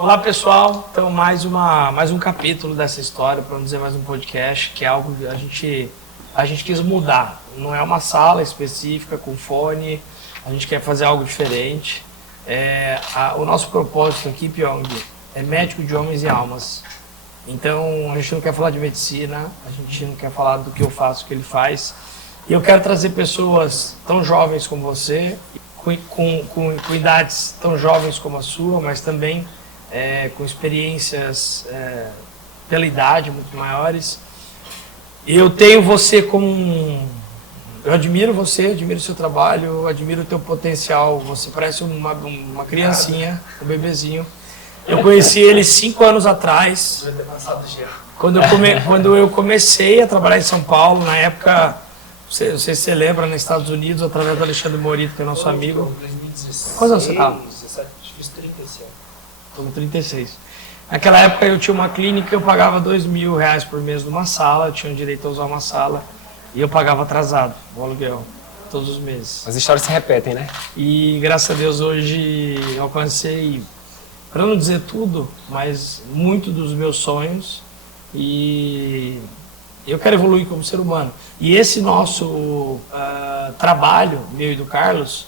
Olá pessoal, então mais um capítulo dessa história, para não dizer mais um podcast, que é algo que a gente quis mudar. Não é uma sala específica com fone, a gente quer fazer algo diferente. O nosso propósito aqui, Pyong, é médico de homens e almas. Então a gente não quer falar de medicina, a gente não quer falar do que eu faço, o que ele faz. E eu quero trazer pessoas tão jovens como você, com idades tão jovens como a sua, mas também com experiências pela idade muito maiores. Eu tenho você como eu admiro você, admiro o seu trabalho, admiro o teu potencial. Você parece uma criancinha, um bebezinho. Eu conheci ele 5 anos atrás, quando eu comecei a trabalhar em São Paulo, na época, não sei se você lembra, nos Estados Unidos, através do Alexandre Morito, que é nosso amigo. 2016. Quantos anos você estava? 17, fiz 36. Estou com 36. Naquela época eu tinha uma clínica, eu pagava R$2.000 por mês numa sala, eu tinha o direito a usar uma sala, e eu pagava atrasado o aluguel, todos os meses. As histórias se repetem, né? E graças a Deus hoje eu alcancei, para não dizer tudo, mas muito dos meus sonhos, e eu quero evoluir como ser humano. E esse nosso trabalho, meu e do Carlos,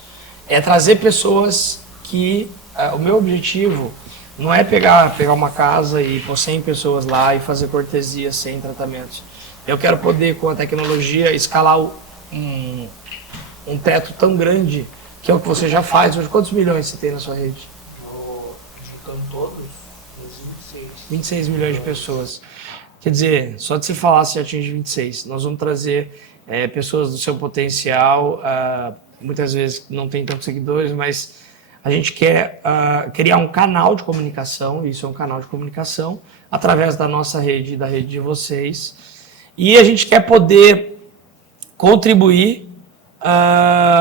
é trazer pessoas que o meu objetivo não é pegar uma casa e pôr 100 pessoas lá e fazer cortesia sem tratamentos. Eu quero poder, com a tecnologia, escalar um teto tão grande, que é o que você já faz. Hoje, quantos milhões você tem na sua rede? Juntando todos, 26 milhões de pessoas. Quer dizer, só de se falar se atinge 26. Nós vamos trazer pessoas do seu potencial, muitas vezes não tem tantos seguidores, mas a gente quer criar um canal de comunicação, isso é um canal de comunicação, através da nossa rede e da rede de vocês. E a gente quer poder contribuir,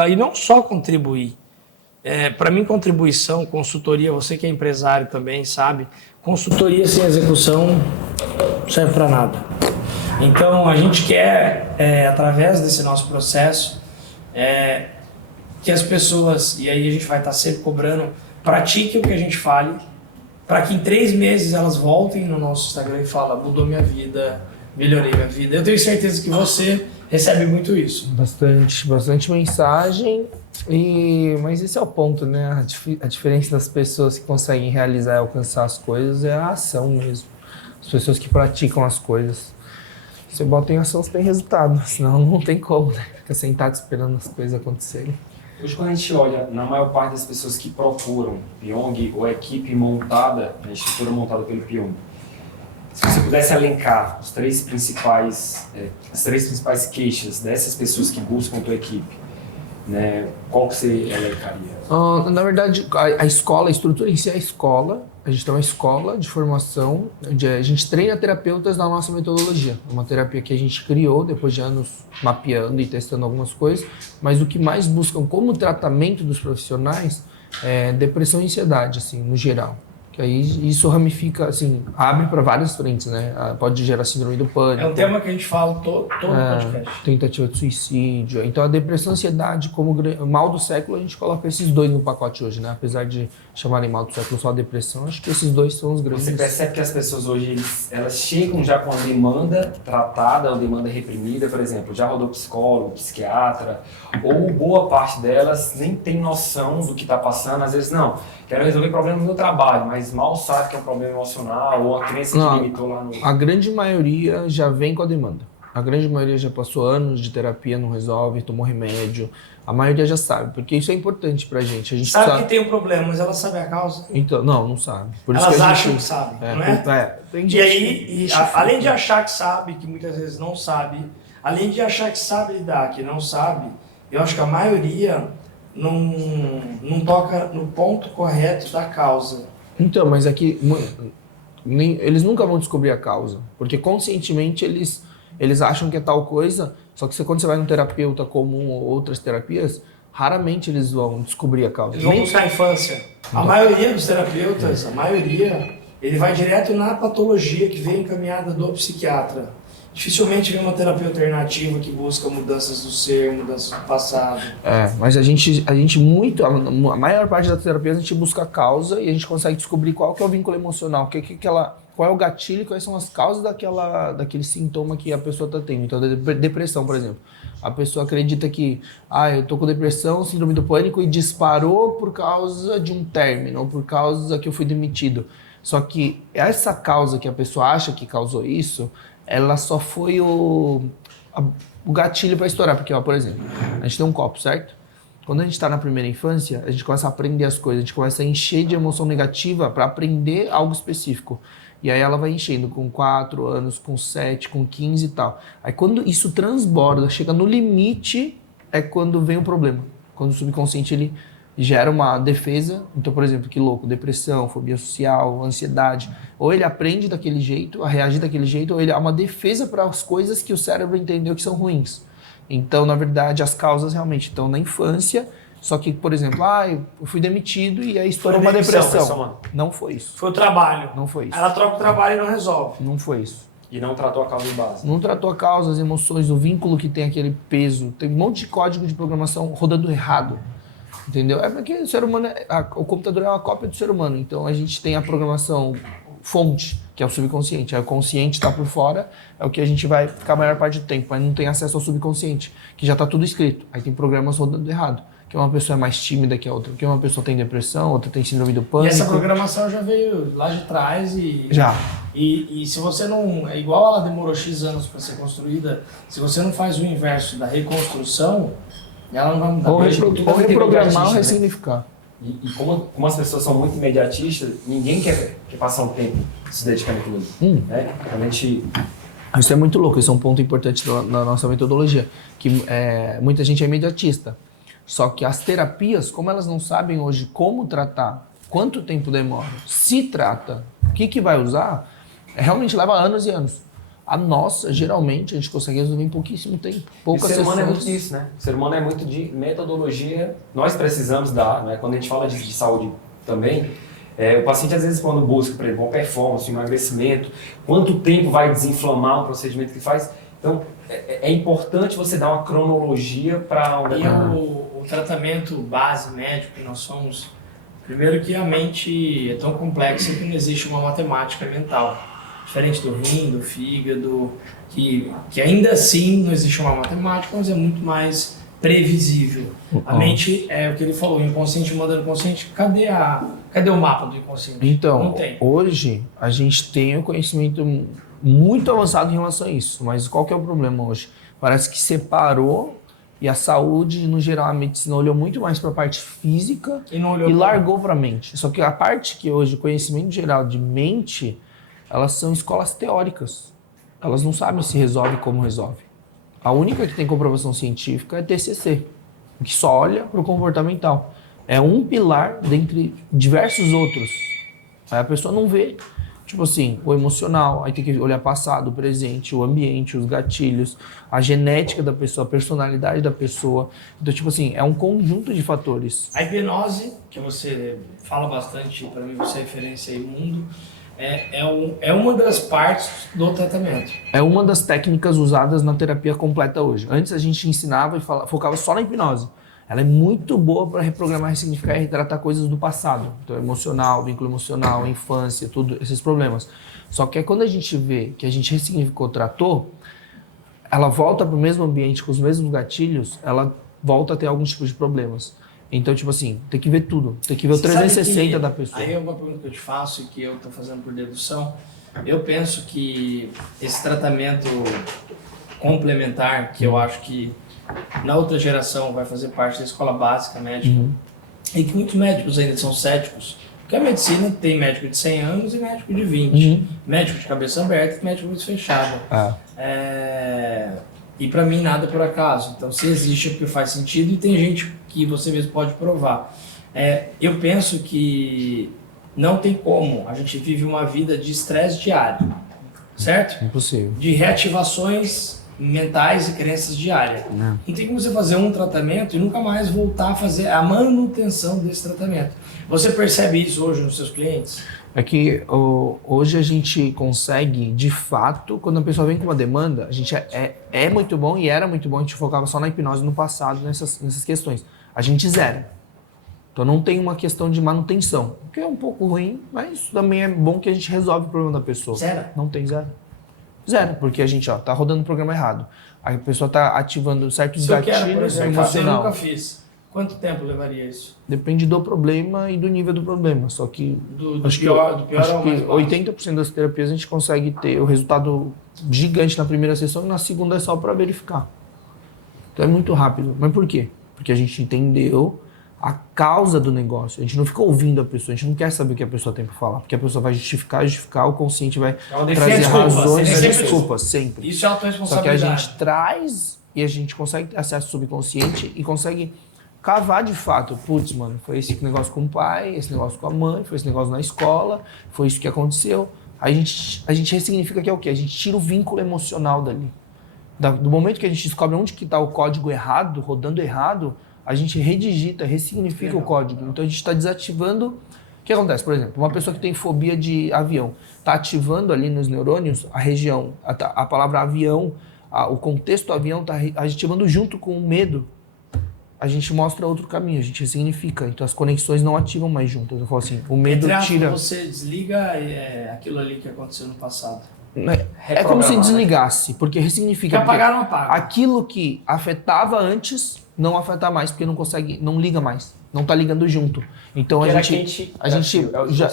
e não só contribuir. Para mim, contribuição, consultoria, você que é empresário também sabe, consultoria sem execução não serve para nada. Então, a gente quer, através desse nosso processo, que as pessoas, e aí a gente vai estar sempre cobrando, pratiquem o que a gente fale, para que em 3 meses elas voltem no nosso Instagram e falem, mudou minha vida, melhorei minha vida. Eu tenho certeza que você recebe muito isso. Bastante mensagem, mas esse é o ponto, né? A diferença das pessoas que conseguem realizar e alcançar as coisas é a ação mesmo. As pessoas que praticam as coisas. Você bota em ação, você tem resultado, senão não tem como, né? Fica sentado esperando as coisas acontecerem. Hoje, quando a gente olha, na maior parte das pessoas que procuram Pyong ou a equipe montada, a estrutura montada pelo Pyong, se você pudesse elencar as 3 principais queixas dessas pessoas que buscam a tua equipe, né, qual que você elencaria? Na verdade, a escola, a estrutura em si é a escola. A gente tem uma escola de formação, onde a gente treina terapeutas na nossa metodologia. Uma terapia que a gente criou depois de anos mapeando e testando algumas coisas, mas o que mais buscam como tratamento dos profissionais é depressão e ansiedade, assim, no geral. Que aí isso ramifica, assim, abre para várias frentes, né? Pode gerar síndrome do pânico. É um tema que a gente fala todo podcast. Tentativa de suicídio. Então a depressão e a ansiedade, como mal do século, a gente coloca esses 2 no pacote hoje, né? Apesar de chamarem mal do século só a depressão, acho que esses 2 são os grandes. Você percebe que as pessoas hoje, elas chegam já com a demanda tratada, ou demanda reprimida, por exemplo, já rodou psicólogo, psiquiatra, ou boa parte delas nem tem noção do que está passando, às vezes não, quero resolver problema no meu trabalho, mas mal sabe que é um problema emocional, ou a crença que limitou lá no... A grande maioria já vem com a demanda. A grande maioria já passou anos de terapia, não resolve, tomou remédio. A maioria já sabe, porque isso é importante pra gente. A gente sabe que tem um problema, mas ela sabe a causa? Então, não sabe. Por elas isso que acham que sabem, não é? E aí, além de achar que sabe, que muitas vezes não sabe, além de achar que sabe lidar, que não sabe, eu acho que a maioria não toca no ponto correto da causa. Então, mas aqui eles nunca vão descobrir a causa, porque conscientemente eles acham que é tal coisa, só que quando você vai num terapeuta comum ou outras terapias, raramente eles vão descobrir a causa. Eles vão buscar a infância. A maioria dos terapeutas, ele vai direto na patologia que vem encaminhada do psiquiatra. dificilmente vê uma terapia alternativa que busca mudanças do ser, mudanças do passado. Mas a gente muito, a maior parte da terapia a gente busca a causa e a gente consegue descobrir qual que é o vínculo emocional, qual é o gatilho, quais são as causas daquele sintoma que a pessoa está tendo. Então, depressão, por exemplo. A pessoa acredita que, eu tô com depressão, síndrome do pânico e disparou por causa de um término, ou por causa que eu fui demitido. Só que essa causa que a pessoa acha que causou isso, ela só foi o gatilho para estourar. Porque, por exemplo, a gente tem um copo, certo? Quando a gente está na primeira infância, a gente começa a aprender as coisas, a gente começa a encher de emoção negativa para aprender algo específico. E aí ela vai enchendo com 4 anos, com 7, com 15 e tal. Aí quando isso transborda, chega no limite, é quando vem o problema. Quando o subconsciente ele gera uma defesa. Então, por exemplo, que louco, depressão, fobia social, ansiedade. Ou ele aprende daquele jeito, a reagir daquele jeito, ou ele há uma defesa para as coisas que o cérebro entendeu que são ruins. Então, na verdade, as causas realmente estão na infância. Só que, por exemplo, eu fui demitido e aí estourou uma depressão. Não foi isso. Foi o trabalho. Não foi isso. Ela troca o trabalho e não resolve. Não foi isso. E não tratou a causa em base. Não tratou a causa, as emoções, o vínculo que tem aquele peso. Tem um monte de código de programação rodando errado. Entendeu? É porque o ser humano, o computador é uma cópia do ser humano. Então a gente tem a programação fonte, que é o subconsciente. Aí o consciente está por fora, é o que a gente vai ficar a maior parte do tempo, mas não tem acesso ao subconsciente, que já está tudo escrito. Aí tem programas rodando errado. Que uma pessoa é mais tímida que a outra, que uma pessoa tem depressão, outra tem síndrome do pânico. E essa programação já veio lá de trás e... Já. E se você não... É igual ela demorou X anos para ser construída, se você não faz o inverso da reconstrução, ela não vai mudar. Ou reprogramar ou ressignificar. E como as pessoas são muito imediatistas, ninguém quer passar um tempo se dedicando àquilo. Né? Isso é muito louco, isso é um ponto importante na nossa metodologia, que muita gente é imediatista. Só que as terapias, como elas não sabem hoje como tratar, quanto tempo demora, se trata, o que vai usar, realmente leva anos e anos. A nossa, geralmente, a gente consegue resolver em pouquíssimo tempo. Poucas sessões. O ser humano é muito sessões. disso, né? O ser humano é muito de metodologia. Nós precisamos dar, né? Quando a gente fala de saúde também, o paciente às vezes quando busca, por exemplo, uma performance, um emagrecimento, quanto tempo vai desinflamar o procedimento que faz. Então, é importante você dar uma cronologia para... E o tratamento base médico que nós somos, primeiro que a mente é tão complexa que não existe uma matemática mental. Diferente do rim, do fígado, que ainda assim não existe uma matemática, mas é muito mais previsível. A mente, é o que ele falou, o inconsciente manda no consciente, cadê o mapa do inconsciente? Então, não tem. Hoje a gente tem o conhecimento muito avançado em relação a isso, mas qual que é o problema hoje? Parece que separou e a saúde, no geral, a medicina olhou muito mais para a parte física e largou para a mente. Só que a parte que hoje, o conhecimento geral de mente, elas são escolas teóricas. Elas não sabem se resolve como resolve. A única que tem comprovação científica é TCC, que só olha para o comportamental. É um pilar dentre diversos outros. Aí a pessoa não vê, tipo assim, o emocional, aí tem que olhar passado, presente, o ambiente, os gatilhos, a genética da pessoa, a personalidade da pessoa. Então, tipo assim, é um conjunto de fatores. A hipnose, que você fala bastante, para mim você é referência aí no mundo, é uma das partes do tratamento. É uma das técnicas usadas na terapia completa hoje. Antes a gente ensinava e focava só na hipnose. Ela é muito boa para reprogramar, ressignificar e retratar coisas do passado. Então, emocional, vínculo emocional, infância, tudo esses problemas. Só que quando a gente vê que a gente ressignificou, tratou, ela volta para o mesmo ambiente, com os mesmos gatilhos, ela volta a ter alguns tipos de problemas. Então, tipo assim, tem que ver tudo. Tem que ver o 360 da pessoa. Aí é uma pergunta que eu te faço e que eu estou fazendo por dedução. Eu penso que esse tratamento complementar, que eu acho que na outra geração vai fazer parte da escola básica médica, e que muitos médicos ainda são céticos, porque a medicina tem médico de 100 anos e médico de 20. Médico de cabeça aberta e médico de fechada. E para mim nada por acaso. Então se existe é porque faz sentido e tem gente que você mesmo pode provar. Eu penso que não tem como. A gente vive uma vida de estresse diário, certo? Impossível. De reativações mentais e crenças diárias. Não tem como você fazer um tratamento e nunca mais voltar a fazer a manutenção desse tratamento. Você percebe isso hoje nos seus clientes? É que hoje a gente consegue, de fato, quando a pessoa vem com uma demanda, a gente é muito bom e era muito bom, a gente focava só na hipnose no passado, nessas questões. A gente zera. Então não tem uma questão de manutenção, o que é um pouco ruim, mas também é bom que a gente resolve o problema da pessoa. Zero? Não tem zero. Zero, porque a gente tá rodando o programa errado. A pessoa tá ativando certos Se eu quero, por gatilhos exemplo, eu emocional. nunca fiz. Quanto tempo levaria isso? Depende do problema e do nível do problema. Só que Do acho pior que, ao acho mais que baixo. 80% das terapias a gente consegue ter o resultado gigante na primeira sessão e na segunda é só para verificar. Então é muito rápido. Mas por quê? Porque a gente entendeu a causa do negócio. A gente não fica ouvindo a pessoa, a gente não quer saber o que a pessoa tem para falar, porque a pessoa vai justificar, o consciente vai trazer desculpa, razões e sempre desculpas, sempre. Isso é Só que a autorresponsabilidade. gente traz e a gente consegue ter acesso ao subconsciente e consegue cavar de fato. Putz, mano, foi esse negócio com o pai, esse negócio com a mãe, foi esse negócio na escola, foi isso que aconteceu. A gente ressignifica que é o quê? A gente tira o vínculo emocional dali. Do momento que a gente descobre onde que está o código errado, rodando errado, a gente redigita, ressignifica o código. Então a gente está desativando. O que acontece? Por exemplo, uma pessoa que tem fobia de avião, está ativando ali nos neurônios a região, a palavra avião, o contexto avião está ativando junto com o medo. A gente mostra outro caminho, a gente ressignifica. Então as conexões não ativam mais juntas. Eu falo assim, o medo Entre aspas, tira. você desliga aquilo ali que aconteceu no passado. É como se desligasse, porque ressignifica. Quer apagar, não apaga. Aquilo que afetava antes não afeta mais, porque não consegue, não liga mais, não tá ligando junto. Então a gente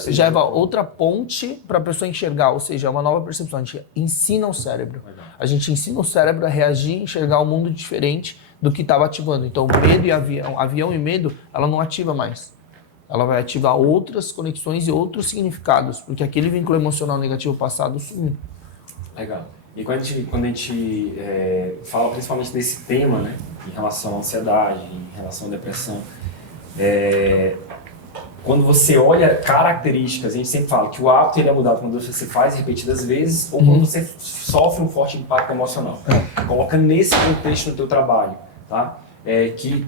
já leva outra ponte para a pessoa enxergar, ou seja, é uma nova percepção. A gente ensina o cérebro. A gente ensina o cérebro a reagir, enxergar o mundo diferente do que estava ativando. Então medo e avião e medo, ela não ativa mais. Ela vai ativar outras conexões e outros significados, porque aquele vínculo emocional negativo passado sumiu. Legal. E quando a gente fala principalmente desse tema, né, em relação à ansiedade, em relação à depressão, quando você olha características, a gente sempre fala que o hábito ele é mudado quando você faz repetidas vezes ou quando você sofre um forte impacto emocional. Colocando nesse contexto no teu trabalho, tá? Que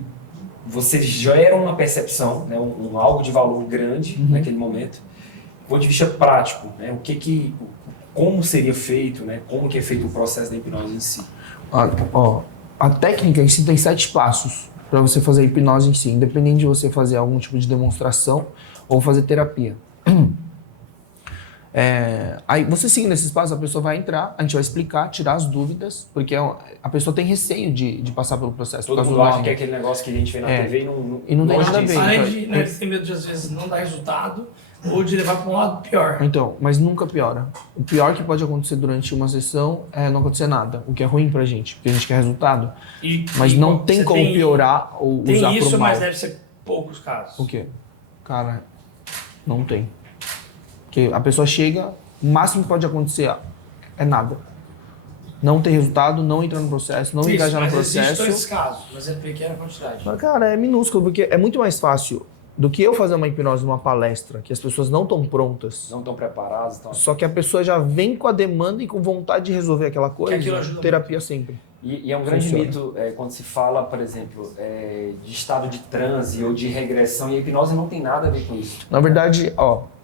você gera uma percepção, né, algo de valor grande naquele momento. Do ponto de vista prático, né, como seria feito, né, como que é feito o processo da hipnose em si? A técnica em si tem 7 passos para você fazer a hipnose em si, independente de você fazer algum tipo de demonstração ou fazer terapia. Aí você seguindo esses passos, a pessoa vai entrar, a gente vai explicar, tirar as dúvidas, porque a pessoa tem receio de passar pelo processo. Todo mundo acha que é aquele negócio que a gente vê na TV e não tem nada a ver. Além de eles têm medo de às vezes não dar resultado ou de levar para um lado pior. Então, mas nunca piora. O pior que pode acontecer durante uma sessão é não acontecer nada, o que é ruim pra gente, porque a gente quer resultado. Mas não tem como piorar ou usar pro mal. Tem isso, mas deve ser poucos casos. O quê? Cara, não tem. Porque a pessoa chega, o máximo que pode acontecer é nada. Não tem resultado, não entrar no processo, não engajar no processo. Existem esses casos, mas é pequena quantidade. Mas, cara, é minúsculo, porque é muito mais fácil do que eu fazer uma hipnose numa palestra, que as pessoas não estão prontas. Não estão preparadas. Só que a pessoa já vem com a demanda e com vontade de resolver aquela coisa. Que aquilo ajuda terapia muito. sempre. E é um grande mito quando se fala, por exemplo, de estado de transe ou de regressão, e a hipnose não tem nada a ver com isso. Na verdade,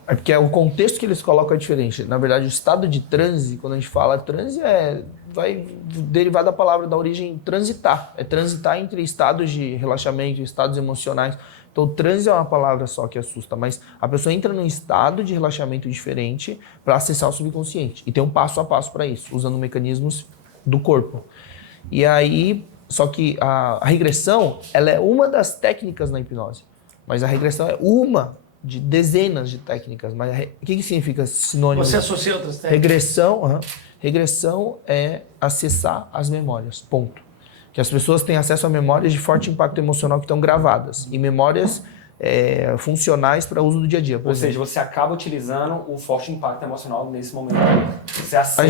é porque o contexto que eles colocam é diferente. Na verdade, o estado de transe, quando a gente fala transe, vai derivar da palavra da origem transitar. É transitar entre estados de relaxamento, estados emocionais. Então, o transe é uma palavra só que assusta, mas a pessoa entra num estado de relaxamento diferente para acessar o subconsciente. E tem um passo a passo para isso, usando mecanismos do corpo. E aí, só que a regressão, ela é uma das técnicas na hipnose. Mas a regressão é uma de dezenas de técnicas. Mas o que significa sinônimo? Você associa outras técnicas? Regressão é acessar as memórias, ponto. Que as pessoas têm acesso a memórias de forte impacto emocional que estão gravadas. E memórias funcionais para uso do dia a dia. Ou seja, você acaba utilizando o forte impacto emocional nesse momento. Você acessa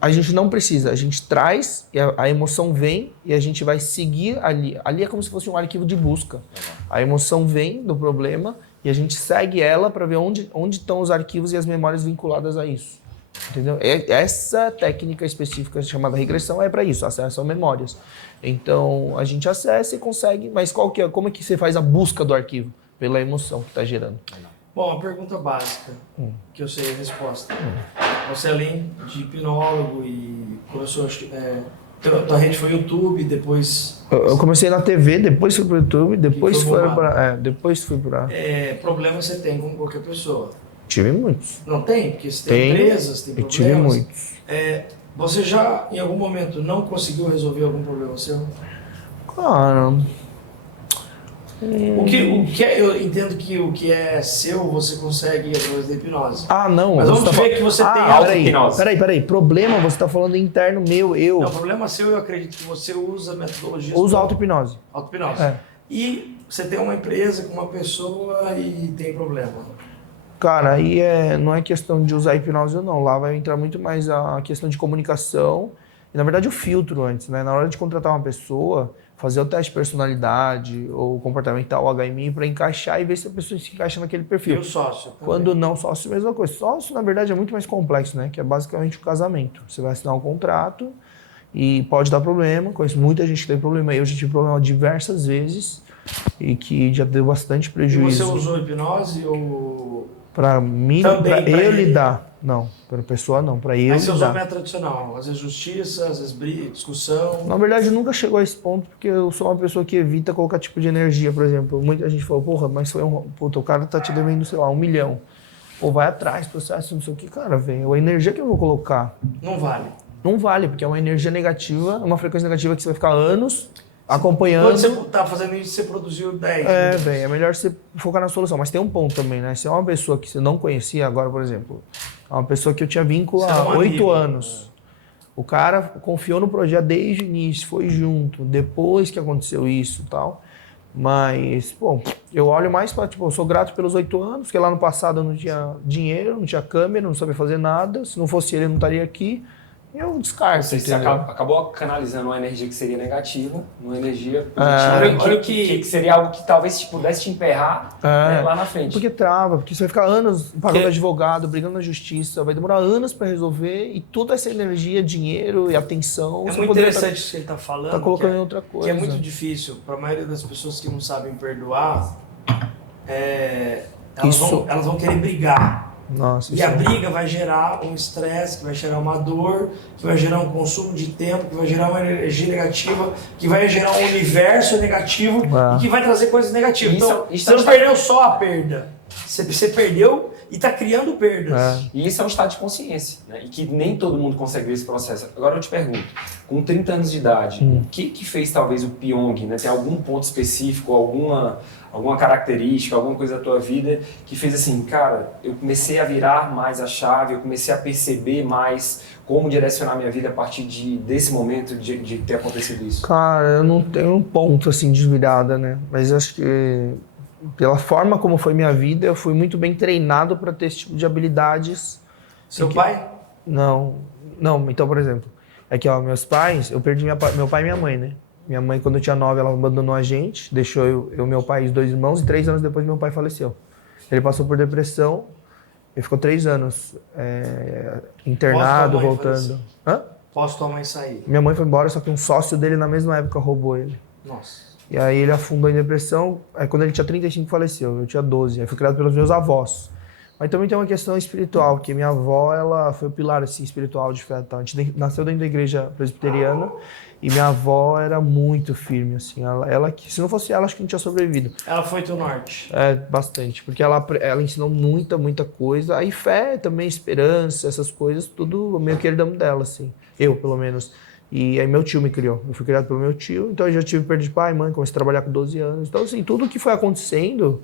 a gente não precisa, a gente traz, e a emoção vem e a gente vai seguir ali. Ali é como se fosse um arquivo de busca. A emoção vem do problema e a gente segue ela para ver onde estão os arquivos e as memórias vinculadas a isso. Entendeu? Essa técnica específica chamada regressão é para isso, acesso a memórias. Então a gente acessa e consegue, mas como é que você faz a busca do arquivo? Pela emoção que está gerando. Bom, a pergunta básica, que eu sei a resposta. Você, além de hipnólogo e começou, tua rede foi YouTube, depois... Eu comecei na TV, depois fui pro YouTube, depois depois fui pra... Problema você tem com qualquer pessoa. Tive muitos. Não tem? Porque você tem empresas, tem problemas. Eu tive muitos. Você já, em algum momento, não conseguiu resolver algum problema seu? Cara... O que eu entendo que o que é seu, você consegue através da hipnose. Não. Mas vamos ver que você tem auto-hipnose. Peraí. Problema, você tá falando interno meu, eu. Não, problema seu, eu acredito que você usa metodologias... Uso auto-hipnose. Auto-hipnose. E você tem uma empresa com uma pessoa e tem problema. Cara, aí não é questão de usar hipnose ou não. Lá vai entrar muito mais a questão de comunicação. E, na verdade, o filtro antes, né? Na hora de contratar uma pessoa... fazer o teste de personalidade ou comportamental, o HMI, para encaixar e ver se a pessoa se encaixa naquele perfil. E o sócio também. Quando não, sócio, mesma coisa. Sócio, na verdade, é muito mais complexo, né? Que é basicamente o casamento. Você vai assinar um contrato e pode dar problema. Conheço muita gente que tem problema. Eu já tive problema diversas vezes e que já deu bastante prejuízo. E você usou hipnose ou... Para mim, para eu lidar. Não, para a pessoa não, para eu. Mas você usou método tradicional, às vezes justiça, às vezes briga, discussão. Na verdade, nunca chegou a esse ponto, porque eu sou uma pessoa que evita qualquer tipo de energia, por exemplo. Muita gente falou, porra, mas foi puta, o cara tá te devendo, sei lá, 1 milhão. Pô, vai atrás, processo, não sei o que. Cara, velho, a energia que eu vou colocar... Não vale. Não vale, porque é uma energia negativa, uma frequência negativa que você vai ficar anos acompanhando. Quando você tá fazendo isso, você produziu 10. Velho, é melhor você focar na solução. Mas tem um ponto também, né? Se é uma pessoa que você não conhecia agora, por exemplo... É uma pessoa que eu tinha vínculo há 8 anos. O cara confiou no projeto desde o início, foi junto, depois que aconteceu isso e tal. Mas, pô, eu olho mais para, tipo, eu sou grato pelos 8 anos, porque lá no passado eu não tinha dinheiro, não tinha câmera, não sabia fazer nada. Se não fosse ele, eu não estaria aqui. Eu descarto. Você acabou canalizando uma energia que seria negativa numa energia positiva, que seria algo que talvez pudesse te emperrar lá na frente. Porque trava, porque você vai ficar anos pagando advogado, brigando na justiça, vai demorar anos para resolver e toda essa energia, dinheiro e atenção... É muito interessante isso que ele está falando. Tá colocando em outra coisa. Que é muito difícil, para a maioria das pessoas que não sabem perdoar, elas vão querer brigar. Nossa, e a briga vai gerar um estresse, que vai gerar uma dor, que vai gerar um consumo de tempo, que vai gerar uma energia negativa, que vai gerar um universo negativo e que vai trazer coisas negativas. Então, você não perdeu só a perda, você perdeu e está criando perdas. E isso é um estado de consciência, né? E que nem todo mundo consegue ver esse processo. Agora eu te pergunto, com 30 anos de idade, o que fez talvez o Pyong, né? Tem algum ponto específico, alguma característica, alguma coisa da tua vida que fez assim, cara, eu comecei a virar mais a chave, eu comecei a perceber mais como direcionar minha vida a partir desse momento de ter acontecido isso? Cara, eu não tenho um ponto assim de virada, né? Mas acho que pela forma como foi minha vida, eu fui muito bem treinado para ter esse tipo de habilidades. Seu pai? Não, então, por exemplo, meus pais, eu perdi meu pai e minha mãe, né? Minha mãe, quando eu tinha 9, ela abandonou a gente, deixou eu, meu pai e os 2 irmãos, e 3 anos depois meu pai faleceu. Ele passou por depressão, ele ficou 3 anos internado, voltando. Posso tua mãe sair? Minha mãe foi embora, só que um sócio dele na mesma época roubou ele. Nossa. E aí ele afundou em depressão, aí quando ele tinha 35 faleceu, eu tinha 12, aí fui criado pelos meus avós. Mas também tem uma questão espiritual, que minha avó, ela foi o pilar assim, espiritual de fé. A gente nasceu dentro da igreja presbiteriana e minha avó era muito firme, assim. Ela que, se não fosse ela, acho que não tinha sobrevivido. Ela foi teu norte? Bastante, porque ela ensinou muita coisa. Aí fé também, esperança, essas coisas, tudo meio que herdamos dela, assim. Eu, pelo menos. E aí meu tio me criou. Eu fui criado pelo meu tio, então eu já tive perda de pai, mãe, comecei a trabalhar com 12 anos. Então, assim, tudo que foi acontecendo...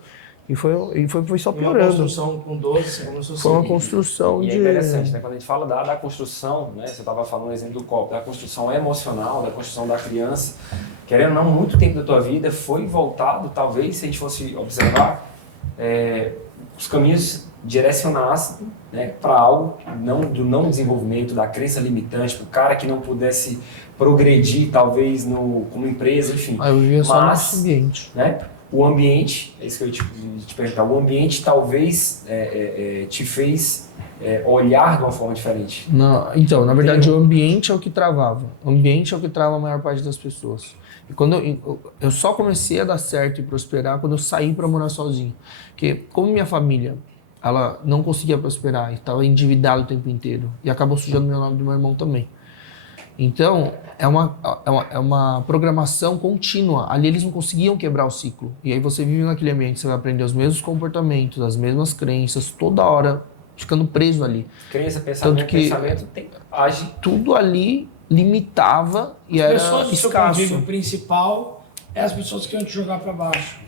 E foi só piorando. Uma construção com 12, você começou a Foi uma construção e é interessante, né? Quando a gente fala da construção, né? Você estava falando o exemplo do copo, da construção emocional, da construção da criança, querendo ou não, muito tempo da tua vida foi voltado, talvez, se a gente fosse observar, os caminhos direcionassem, né, para algo do não desenvolvimento, da crença limitante, para o cara que não pudesse progredir, talvez, como empresa, enfim. Eu vivia só nesse ambiente. Né? o ambiente, é isso que eu ia te perguntar, o ambiente talvez te fez olhar de uma forma diferente. Não, então, na verdade, o ambiente é o que travava. O ambiente é o que trava a maior parte das pessoas. E quando eu só comecei a dar certo e prosperar quando eu saí para morar sozinho. Porque como minha família, ela não conseguia prosperar, estava endividada o tempo inteiro e acabou sujando meu nome do meu irmão também. Então, é uma programação contínua. Ali eles não conseguiam quebrar o ciclo. E aí você vive naquele ambiente, você vai aprender os mesmos comportamentos, as mesmas crenças, toda hora ficando preso ali. Crença, pensamento, age. Tudo ali limitava e era escasso. As pessoas do seu convívio principal é as pessoas que vão te jogar para baixo.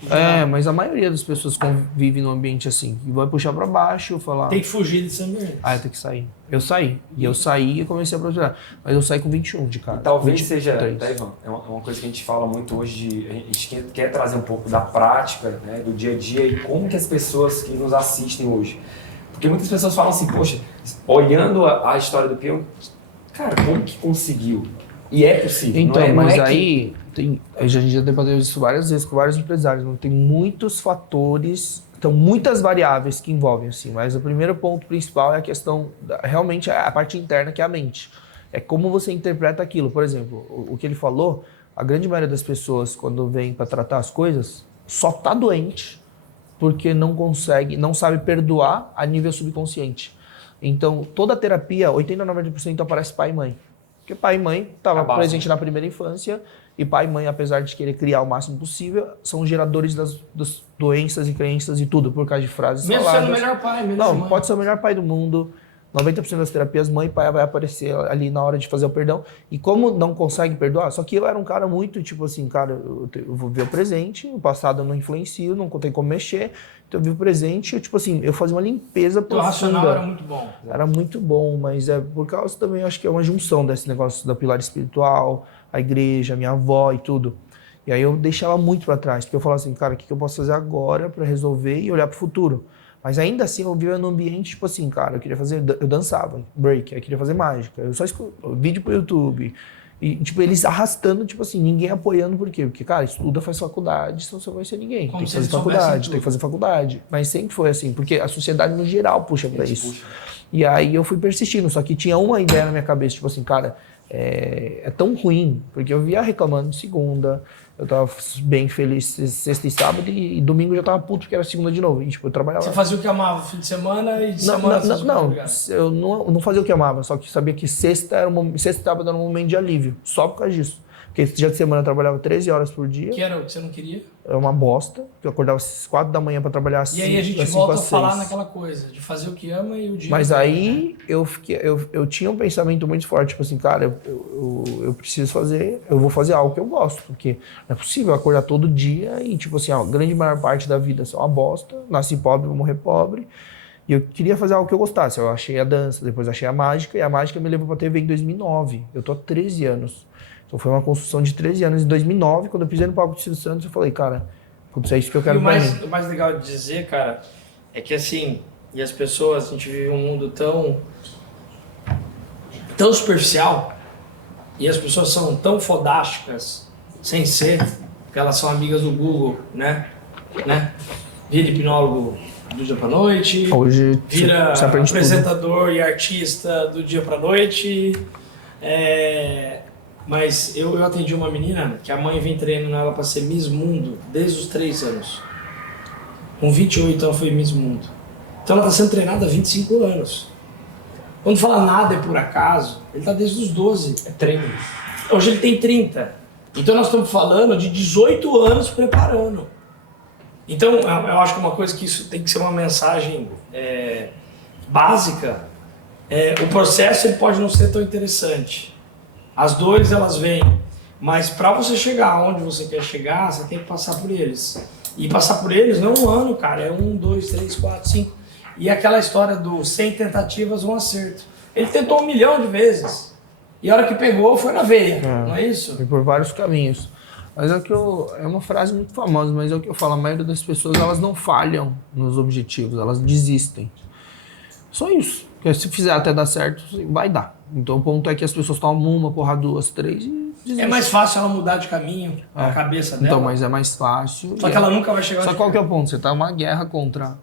Mas a maioria das pessoas convive num ambiente assim. E vai puxar para baixo, falar... Tem que fugir desse ambiente. Eu tenho que sair. Eu saí. E eu saí e comecei a prosperar. Mas eu saí com 21 de casa. E talvez 23. seja, tá, Ivan, é uma coisa que a gente fala muito hoje, a gente quer trazer um pouco da prática, né, do dia a dia e como que as pessoas que nos assistem hoje. Porque muitas pessoas falam assim, poxa, olhando a história do peão, cara, como que conseguiu? E é possível. Então, não mas é aí, a gente já debateu isso várias vezes com vários empresários, não tem muitos fatores, então muitas variáveis que envolvem, assim, mas o primeiro ponto principal é a questão, realmente a parte interna, que é a mente. É como você interpreta aquilo. Por exemplo, o que ele falou, a grande maioria das pessoas, quando vem para tratar as coisas, só tá doente porque não consegue, não sabe perdoar a nível subconsciente. Então, toda a terapia, 80% a 90% aparece pai e mãe. Porque pai e mãe estavam presentes na primeira infância e pai e mãe, apesar de querer criar o máximo possível, são geradores das doenças e crenças e tudo, por causa de frases mesmo faladas. Mesmo sendo o melhor pai, mesmo Não, mãe. pode ser o melhor pai do mundo. 90% das terapias, mãe e pai vai aparecer ali na hora de fazer o perdão. E como não consegue perdoar, só que eu era um cara muito, tipo assim, cara, eu vou ver o presente, o passado eu não influencio, não tem como mexer, então eu vi o presente, tipo assim, eu fazia uma limpeza profunda. O racional era muito bom. Era muito bom, mas é por causa também, acho que é uma junção desse negócio da pilar espiritual, a igreja, a minha avó e tudo. E aí eu deixava muito pra trás, porque eu falava assim, cara, o que eu posso fazer agora pra resolver e olhar pro futuro? Mas ainda assim eu vivia num ambiente, tipo assim, cara, eu dançava, break, eu queria fazer mágica, eu só vídeo pro YouTube. E, tipo, eles arrastando, tipo assim, ninguém apoiando, por quê? Porque, cara, estuda, faz faculdade, senão você não vai ser ninguém. Como tem que fazer faculdade, tem que fazer faculdade. Mas sempre foi assim, porque a sociedade no geral puxa pra isso. Puxa. E aí eu fui persistindo, só que tinha uma ideia na minha cabeça, tipo assim, cara, é tão ruim, porque eu via reclamando de segunda, eu tava bem feliz sexta e sábado, e domingo eu já tava puto porque era segunda de novo. E, tipo, eu trabalhava. Você fazia o que amava fim de semana e de não, semana não, eu não fazia o que amava, só que sabia que sexta e sábado era um momento de alívio, só por causa disso. Porque dia de semana eu trabalhava 13 horas por dia. Que era o que você não queria? Era uma bosta, eu acordava às 4 da manhã pra trabalhar às 5 E aí a gente volta a falar naquela coisa, de fazer o que ama e o dia. Mas aí eu tinha um pensamento muito forte, tipo assim, cara, eu preciso fazer, eu vou fazer algo que eu gosto, porque não é possível acordar todo dia e, tipo assim, a grande maior parte da vida é uma bosta, nasci pobre, vou morrer pobre. E eu queria fazer algo que eu gostasse. Eu achei a dança, depois achei a mágica, e a mágica me levou pra TV em 2009. Eu tô há 13 anos. Então foi uma construção de 13 anos. Em 2009, quando eu pisei no palco do Silvio Santos, eu falei, cara, é isso que eu quero pra mim. O mais legal de dizer, cara, é que assim, e as pessoas, a gente vive um mundo tão superficial, e as pessoas são tão fodásticas, sem ser, porque elas são amigas do Google, né? Vira hipnólogo do dia pra noite, hoje vira você aprende apresentador tudo. E artista do dia pra noite. Mas eu atendi uma menina que a mãe vem treinando ela para ser Miss Mundo desde os 3 anos. Com 28 ela foi Miss Mundo. Então ela está sendo treinada há 25 anos. Quando fala nada é por acaso, ele está desde os 12. É treino. Hoje ele tem 30. Então nós estamos falando de 18 anos preparando. Então eu acho que uma coisa que isso tem que ser uma mensagem básica. O processo ele pode não ser tão interessante. As dores elas vêm, mas para você chegar onde você quer chegar, você tem que passar por eles. E passar por eles não é um ano, cara, é 1, 2, 3, 4, 5. E aquela história do 100 tentativas, um acerto. Ele tentou 1 milhão de vezes. E a hora que pegou foi na veia, não é isso? Foi por vários caminhos. Mas é uma frase muito famosa, mas é o que eu falo, a maioria das pessoas elas não falham nos objetivos, elas desistem. Só isso. Porque se fizer até dar certo, vai dar. Então o ponto é que as pessoas tomam 1, porra, 2, 3 e É mais fácil ela mudar de caminho, a cabeça dela. Então, mas é mais fácil. Só que ela nunca vai chegar Só onde qual que é quer. o ponto? Você tá numa guerra contra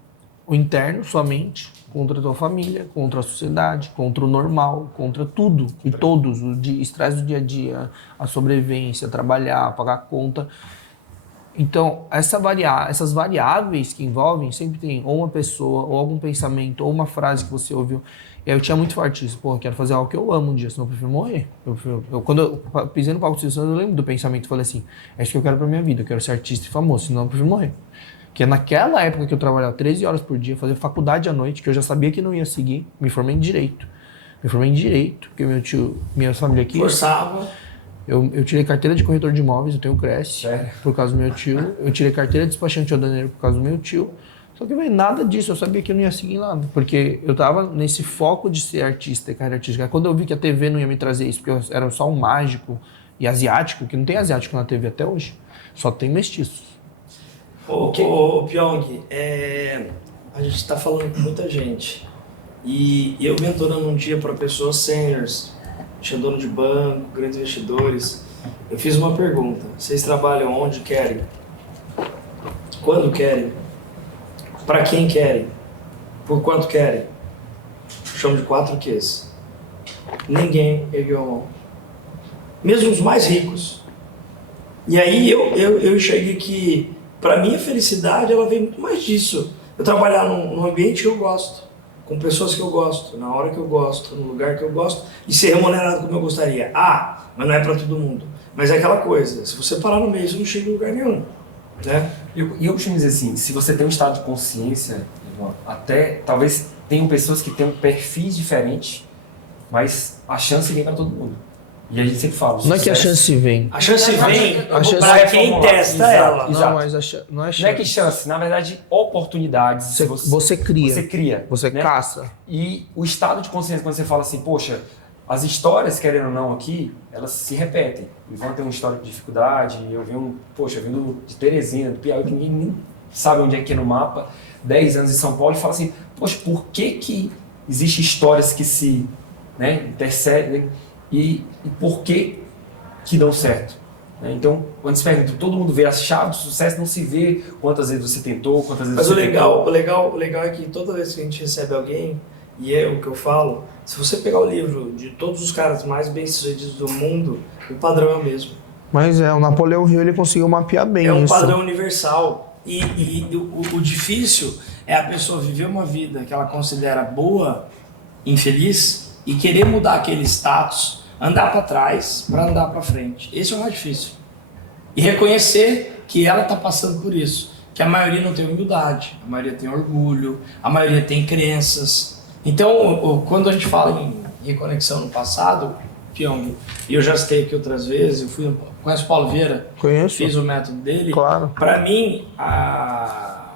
o interno, sua mente, contra a tua família, contra a sociedade, contra o normal, contra tudo e todos, o estresse do dia a dia, a sobrevivência, trabalhar, pagar conta. Então, essas variáveis que envolvem, sempre tem ou uma pessoa, ou algum pensamento, ou uma frase que você ouviu. E aí eu tinha muito forte isso. Pô, eu quero fazer algo que eu amo um dia, senão eu prefiro morrer. Quando eu pisei no palco de eu lembro do pensamento, falei assim, é isso que eu quero pra minha vida, eu quero ser artista e famoso, senão eu prefiro morrer. Porque naquela época que eu trabalhava 13 horas por dia, fazia faculdade à noite, que eu já sabia que não ia seguir, me formei em Direito. Porque meu tio, minha família aqui... Forçava. Eu tirei carteira de corretor de imóveis, eu tenho Cresce, por causa do meu tio. Eu tirei carteira de despachante aduaneiro por causa do meu tio. Só que, velho, nada disso, eu sabia que eu não ia seguir nada. Porque eu tava nesse foco de ser artista e carreira artística. Quando eu vi que a TV não ia me trazer isso, porque eu era só um mágico e asiático, que não tem asiático na TV até hoje, só tem mestiços. Ô, Pyong, a gente tá falando com muita gente. E eu mentorando um dia para pessoas seniors, dono de banco, grandes investidores, eu fiz uma pergunta. Vocês trabalham onde querem? Quando querem? Para quem querem? Por quanto querem? Chamo de 4 Qs. Ninguém ergueu a mão. Mesmo os mais ricos. E aí eu enxerguei que, para mim, a felicidade ela vem muito mais disso. Eu trabalhar num ambiente que eu gosto, com pessoas que eu gosto, na hora que eu gosto, no lugar que eu gosto, e ser remunerado como eu gostaria. Mas não é para todo mundo. Mas é aquela coisa, se você parar no meio, você não chega em lugar nenhum. Né? E eu costumo dizer assim, se você tem um estado de consciência, até talvez tenham pessoas que tenham perfis diferentes, mas a chance vem para todo mundo. E a gente sempre fala. Não é que a chance vem. A chance vem para quem testa ela. Não, mas não é chance. Não é que chance, na verdade, oportunidades. Você cria. Você cria. Você né? caça. E o estado de consciência, quando você fala assim, poxa, as histórias, querendo ou não, aqui, elas se repetem. O Ivan tem uma história de dificuldade, eu venho de Teresina, do Piauí, que ninguém nem sabe onde é que é no mapa, 10 anos em São Paulo, e fala assim, poxa, por que existem histórias que se intercedem e por que dão certo? Então, quando se pergunta, todo mundo vê a chave do sucesso, não se vê quantas vezes você tentou, quantas vezes você tentou. O legal é que toda vez que a gente recebe alguém, e é o que eu falo, se você pegar o livro de todos os caras mais bem-sucedidos do mundo, o padrão é o mesmo. Mas o Napoleão Hill ele conseguiu mapear bem isso. É um padrão universal. E o difícil é a pessoa viver uma vida que ela considera boa, infeliz, e querer mudar aquele status, andar para trás para andar para frente. Esse é o mais difícil. E reconhecer que ela está passando por isso. Que a maioria não tem humildade, a maioria tem orgulho, a maioria tem crenças. Então, quando a gente fala em reconexão no passado, Pyong, e eu já citei aqui outras vezes, conhece o Paulo Vieira? Conheço. Fiz o método dele. Claro. Para mim, a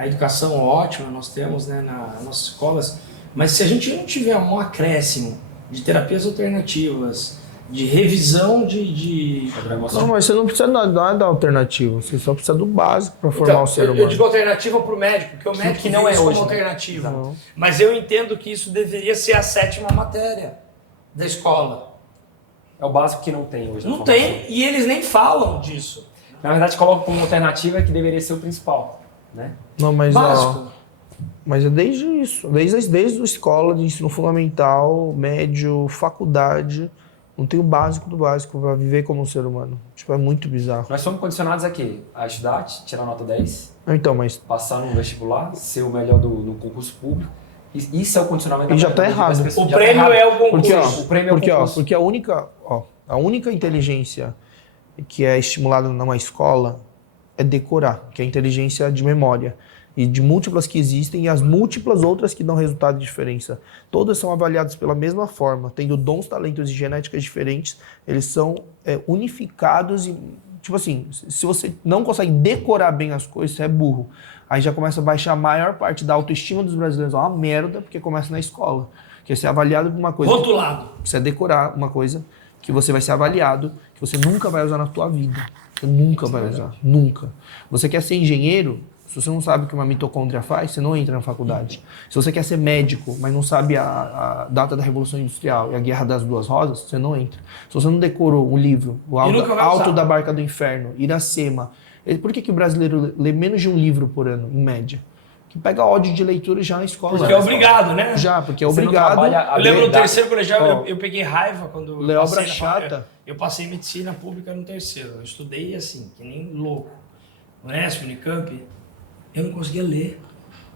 educação ótima nós temos nas nossas escolas, mas se a gente não tiver um acréscimo de terapias alternativas, de revisão de... Não, mas você não precisa nada da alternativa, você só precisa do básico para formar o ser humano. Eu digo alternativa para o médico, porque o médico que não é como hoje, alternativa. Não. Mas eu entendo que isso deveria ser a 7ª matéria da escola. É o básico que não tem hoje. Não tem, e eles nem falam disso. Na verdade, coloca como alternativa que deveria ser o principal, né? Não, mas Básico. mas é desde isso, desde a escola de ensino fundamental, médio, faculdade, não tem o básico do básico para viver como um ser humano. Tipo, é muito bizarro. Nós somos condicionados a quê? A estudar, tirar nota 10, Então, mas passar no vestibular, ser o melhor no concurso público. Isso é o condicionamento E já da tá maioria das errado. pessoas. O Já tá prêmio errado. é o concurso. Porque, O prêmio é o concurso. porque a única inteligência que é estimulada numa escola é decorar, que é a inteligência de memória. E de múltiplas que existem e as múltiplas outras que dão resultado de diferença. Todas são avaliadas pela mesma forma, tendo dons, talentos e genéticas diferentes, eles são unificados e, tipo assim, se você não consegue decorar bem as coisas, você é burro. Aí já começa a baixar a maior parte da autoestima dos brasileiros. É uma merda, porque começa na escola. Que é ser avaliado por uma coisa... Rotulado. Você é decorar uma coisa que você vai ser avaliado, que você nunca vai usar na tua vida. Você nunca vai usar. Nunca. Você quer ser engenheiro... Se você não sabe o que uma mitocôndria faz, você não entra na faculdade. Se você quer ser médico, mas não sabe a data da Revolução Industrial e a Guerra das Duas Rosas, você não entra. Se você não decorou um livro, o Alto da Barca do Inferno, Iracema. Por que o brasileiro lê menos de um livro por ano, em média? Que pega ódio de leitura já na escola. Porque é obrigado, né? Já, porque é obrigado. Eu lembro no terceiro colegial, eu peguei raiva quando ler obra chata. Eu passei medicina pública no terceiro. Eu estudei assim, que nem louco. Unesp, Unicamp, eu não conseguia ler.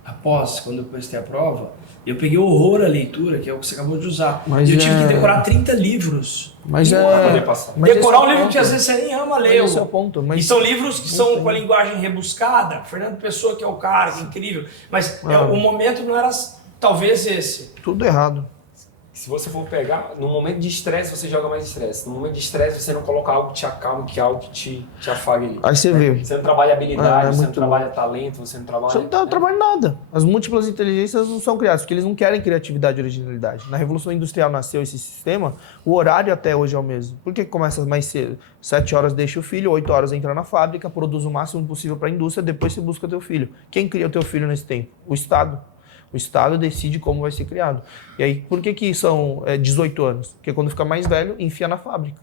Após, quando eu prestei a prova, eu peguei horror à leitura, que é o que você acabou de usar. Mas eu tive que decorar 30 livros. Mas decorar um livro que às vezes você nem ama ler. Esse é o ponto. E são livros que são com a linguagem rebuscada. Fernando Pessoa, que é o cara, que é incrível. Mas o momento não era talvez esse. Tudo errado. Se você for pegar, no momento de estresse, você joga mais estresse. No momento de estresse, você não coloca algo que te acalme, que algo que te afague. Aí você vê. Você não trabalha habilidade, você não trabalha talento, você não trabalha... Você não trabalha nada. As múltiplas inteligências não são criadas, porque eles não querem criatividade e originalidade. Na Revolução Industrial nasceu esse sistema, o horário até hoje é o mesmo. Por que começa mais cedo? 7 horas deixa o filho, 8 horas entra na fábrica, produz o máximo possível para a indústria, depois você busca teu filho. Quem cria o teu filho nesse tempo? O Estado. O Estado decide como vai ser criado. E aí, por que são 18 anos? Porque quando fica mais velho, enfia na fábrica.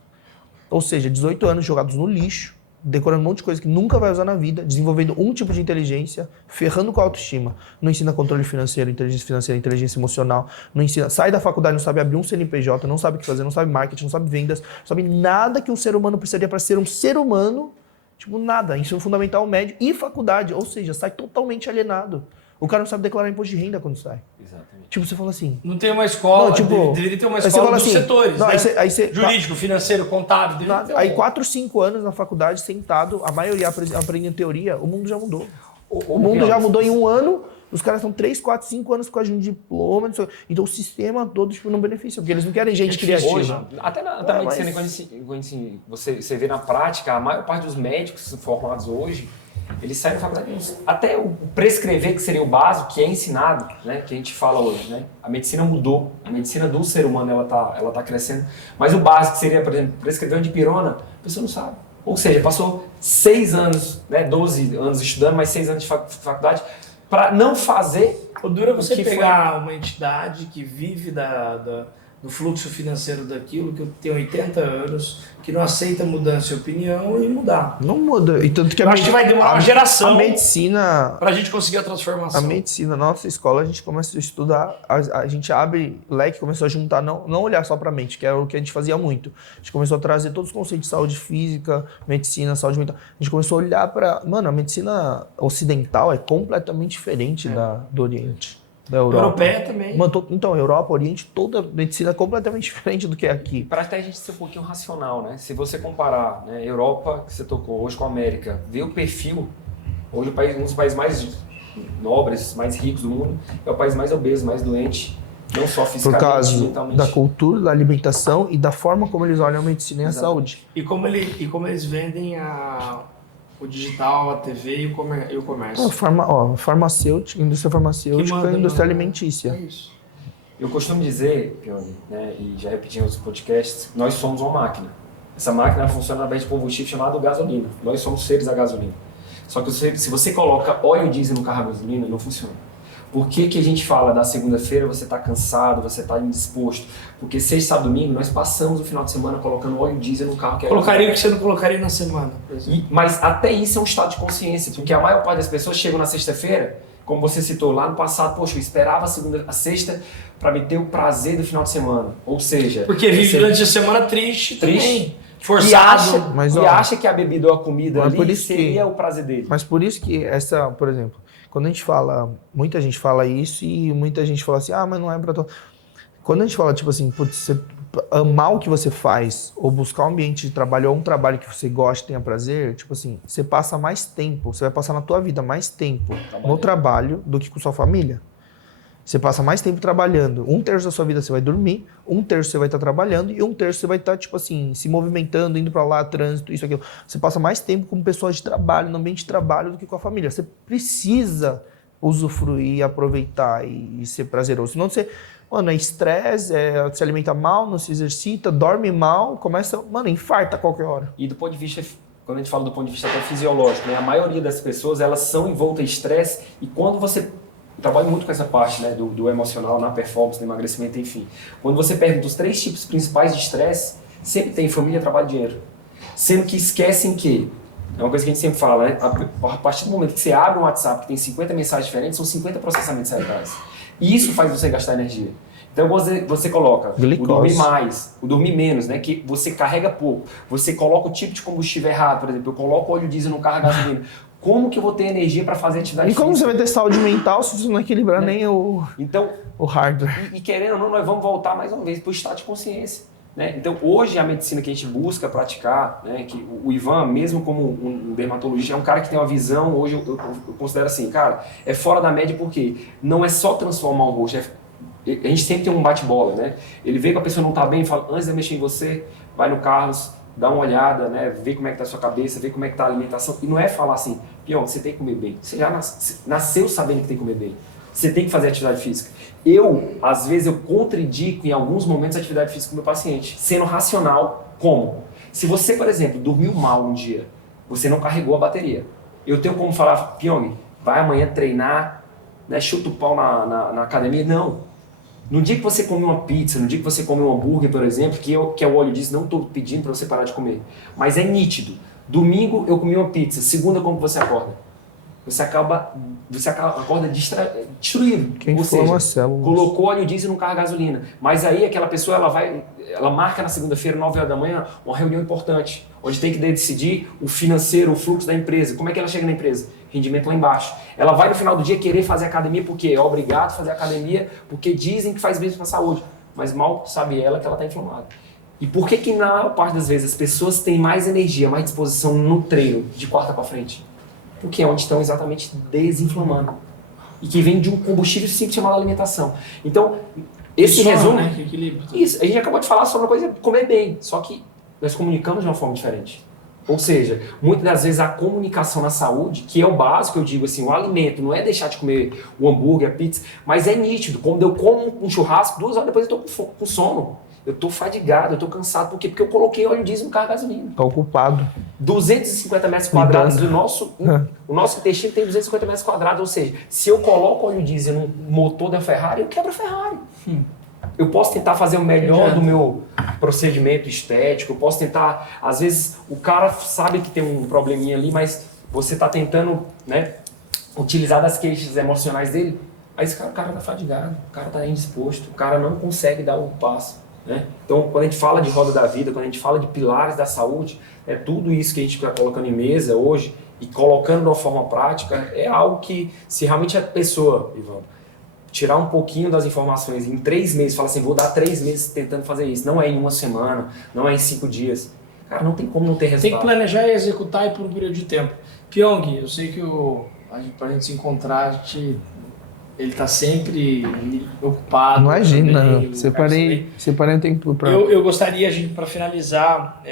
Ou seja, 18 anos jogados no lixo, decorando um monte de coisa que nunca vai usar na vida, desenvolvendo um tipo de inteligência, ferrando com a autoestima. Não ensina controle financeiro, inteligência emocional. Não ensina, sai da faculdade, não sabe abrir um CNPJ, não sabe o que fazer, não sabe marketing, não sabe vendas, não sabe nada que um ser humano precisaria para ser um ser humano. Tipo, nada. Ensino fundamental, médio e faculdade. Ou seja, sai totalmente alienado. O cara não sabe declarar imposto de renda quando sai. Exatamente. Tipo, você fala assim... Não tem uma escola, não, tipo, deveria ter uma escola dos setores, não, né? aí você, jurídico, financeiro, contábil... Aí 4, 5 anos na faculdade, sentado, a maioria aprendendo teoria, o mundo já mudou. O mundo já mudou em um ano, os caras estão 3, 4, 5 anos com a de um diploma, então o sistema todo tipo, não beneficia, porque eles não querem gente criativa. Hoje, até na medicina, quando você vê na prática, a maior parte dos médicos formados hoje, eles saem da faculdade, até o prescrever, que seria o básico, que é ensinado, né, que a gente fala hoje, né? A medicina mudou, a medicina do ser humano, ela tá crescendo, mas o básico que seria, por exemplo, prescrever uma dipirona, a pessoa não sabe. Ou seja, passou 6 anos, né, 12 anos estudando, mais 6 anos de faculdade, para não fazer. O duro é você pegar uma entidade que vive do fluxo financeiro daquilo, que tem 80 anos, que não aceita mudança de opinião e mudar. Não muda. E tanto que eu acho que vai demorar uma geração a medicina, pra gente conseguir a transformação. A medicina, na nossa escola, a gente começa a estudar, a gente abre leque, começou a juntar, não olhar só pra mente, que era o que a gente fazia muito. A gente começou a trazer todos os conceitos de saúde física, medicina, saúde mental. A gente começou a olhar pra... Mano, a medicina ocidental é completamente diferente do Oriente. Da Europa. Europeia também. Então, Europa, Oriente, toda a medicina é completamente diferente do que é aqui. Para até a gente ser um pouquinho racional, né? Se você comparar, né, Europa, que você tocou, hoje com a América, ver o perfil, hoje um dos países mais nobres, mais ricos do mundo, é o país mais obeso, mais doente, não só fisicamente, por causa mentalmente. Da cultura, da alimentação e da forma como eles olham a medicina e a saúde. E como eles vendem o digital, a TV e o comércio. Farmacêutica, indústria farmacêutica e indústria alimentícia. É isso. Eu costumo dizer, né, e já repeti nos podcasts, nós somos uma máquina. Essa máquina funciona através de combustível chamado gasolina. Nós somos seres da gasolina. Só que se você coloca óleo diesel no carro a gasolina, não funciona. Por que a gente fala da segunda-feira você está cansado, você está indisposto? Porque sexta, sábado, domingo, nós passamos o final de semana colocando óleo diesel no carro. Colocaria o que você não colocaria na semana. Mas até isso é um estado de consciência, porque a maior parte das pessoas chegam na sexta-feira, como você citou lá no passado, poxa, eu esperava a sexta para me ter o prazer do final de semana. Ou seja... Porque vive durante a semana triste também. Forçado. E acha que a bebida ou a comida ali seria o prazer dele. Mas por isso que por exemplo... Quando a gente fala, muita gente fala isso e muita gente fala assim, mas não é pra todo. Quando a gente fala, tipo assim, você amar o que você faz ou buscar um ambiente de trabalho ou um trabalho que você gosta e tenha prazer, tipo assim, você passa mais tempo, você vai passar na tua vida mais tempo no trabalho do que com sua família. Você passa mais tempo trabalhando. 1/3 da sua vida você vai dormir, 1/3 você vai estar trabalhando e 1/3 você vai estar, tipo assim, se movimentando, indo pra lá, trânsito, isso, aquilo. Você passa mais tempo com pessoas de trabalho, no ambiente de trabalho, do que com a família. Você precisa usufruir, aproveitar e ser prazeroso. Senão você, mano, é estresse, se alimenta mal, não se exercita, dorme mal, infarta a qualquer hora. E do ponto de vista quando a gente fala do ponto de vista até fisiológico, né? A maioria das pessoas, elas são envoltas em estresse e quando você... Eu trabalho muito com essa parte, né, do emocional, na performance, no emagrecimento, enfim. Quando você pergunta os 3 tipos principais de estresse, sempre tem família, trabalho e dinheiro. Sendo que esquecem que, é uma coisa que a gente sempre fala, né? A partir do momento que você abre um WhatsApp que tem 50 mensagens diferentes, são 50 processamentos cerebrais. E isso faz você gastar energia. Então você coloca o dormir mais, o dormir menos, né? Que você carrega pouco. Você coloca o tipo de combustível errado, por exemplo, eu coloco óleo diesel no carro a gasolina. Como que eu vou ter energia para fazer atividade física? E como você vai ter saúde mental se você não equilibrar, né? Nem o hardware? E querendo ou não, nós vamos voltar mais uma vez para o estado de consciência. Né? Então, hoje, a medicina que a gente busca praticar, né, que o Ivan, mesmo como um dermatologista, é um cara que tem uma visão, hoje eu considero assim, cara, é fora da média porque não é só transformar o rosto, a gente sempre tem um bate-bola, né? Ele vê que a pessoa não está bem e fala, antes de mexer em você, vai no Carlos, dá uma olhada, né? Vê como é que está a sua cabeça, vê como é que está a alimentação. E não é falar assim, Pion, você tem que comer bem. Você já nasceu sabendo que tem que comer bem. Você tem que fazer atividade física. Às vezes, eu contradico em alguns momentos a atividade física com o meu paciente, sendo racional. Como? Se você, por exemplo, dormiu mal um dia, você não carregou a bateria. Eu tenho como falar, Pyong, vai amanhã treinar, né, chuta o pau na academia? Não. No dia que você come uma pizza, no dia que você come um hambúrguer, por exemplo, que é o óleo diesel, não estou pedindo para você parar de comer, mas é nítido. Domingo eu comi uma pizza, segunda como você acorda? Você acorda destruído. Quem ou seja, células. Colocou óleo diesel no carro a gasolina. Mas aí aquela pessoa, ela marca na segunda-feira, 9 horas da manhã, uma reunião importante, onde tem que decidir o financeiro, o fluxo da empresa. Como é que ela chega na empresa? Rendimento lá embaixo. Ela vai no final do dia querer fazer academia porque é obrigado a fazer academia, porque dizem que faz bem para a saúde. Mas mal sabe ela que ela está inflamada. E por que na maior parte das vezes as pessoas têm mais energia, mais disposição no treino de quarta para frente? Porque é onde estão exatamente desinflamando. E que vem de um combustível simples chamado alimentação. Então, esse resumo... Né? Que equilíbrio. Isso, a gente acabou de falar sobre uma coisa, comer bem. Só que nós comunicamos de uma forma diferente. Ou seja, muitas das vezes a comunicação na saúde, que é o básico, eu digo assim, o alimento, não é deixar de comer o hambúrguer, a pizza, mas é nítido. Quando eu como um churrasco, 2 horas depois eu estou com sono. Eu estou fadigado, eu estou cansado. Por quê? Porque eu coloquei óleo diesel no carro a gasolina. Está ocupado. 250 metros quadrados do o nosso intestino tem 250 metros quadrados, ou seja, se eu coloco óleo diesel no motor da Ferrari, eu quebro a Ferrari. Eu posso tentar fazer o melhor do meu procedimento estético, eu posso tentar, às vezes o cara sabe que tem um probleminha ali, mas você está tentando, né, utilizar das queixas emocionais dele, aí esse cara, o cara está fadigado, o cara está indisposto, o cara não consegue dar o passo. Né? Então, quando a gente fala de roda da vida, quando a gente fala de pilares da saúde, é tudo isso que a gente está colocando em mesa hoje e colocando de uma forma prática, é algo que, se realmente a pessoa, Ivan, tirar um pouquinho das informações em 3 meses, falar assim, vou dar 3 meses tentando fazer isso, não é em 1 semana, não é em 5 dias, cara, não tem como não ter resultado. Tem que planejar e executar e por um período de tempo. Pyong, eu sei que pra gente se encontrar, ele está sempre ocupado. Imagina, separei um tempo para... Eu gostaria, gente, para finalizar,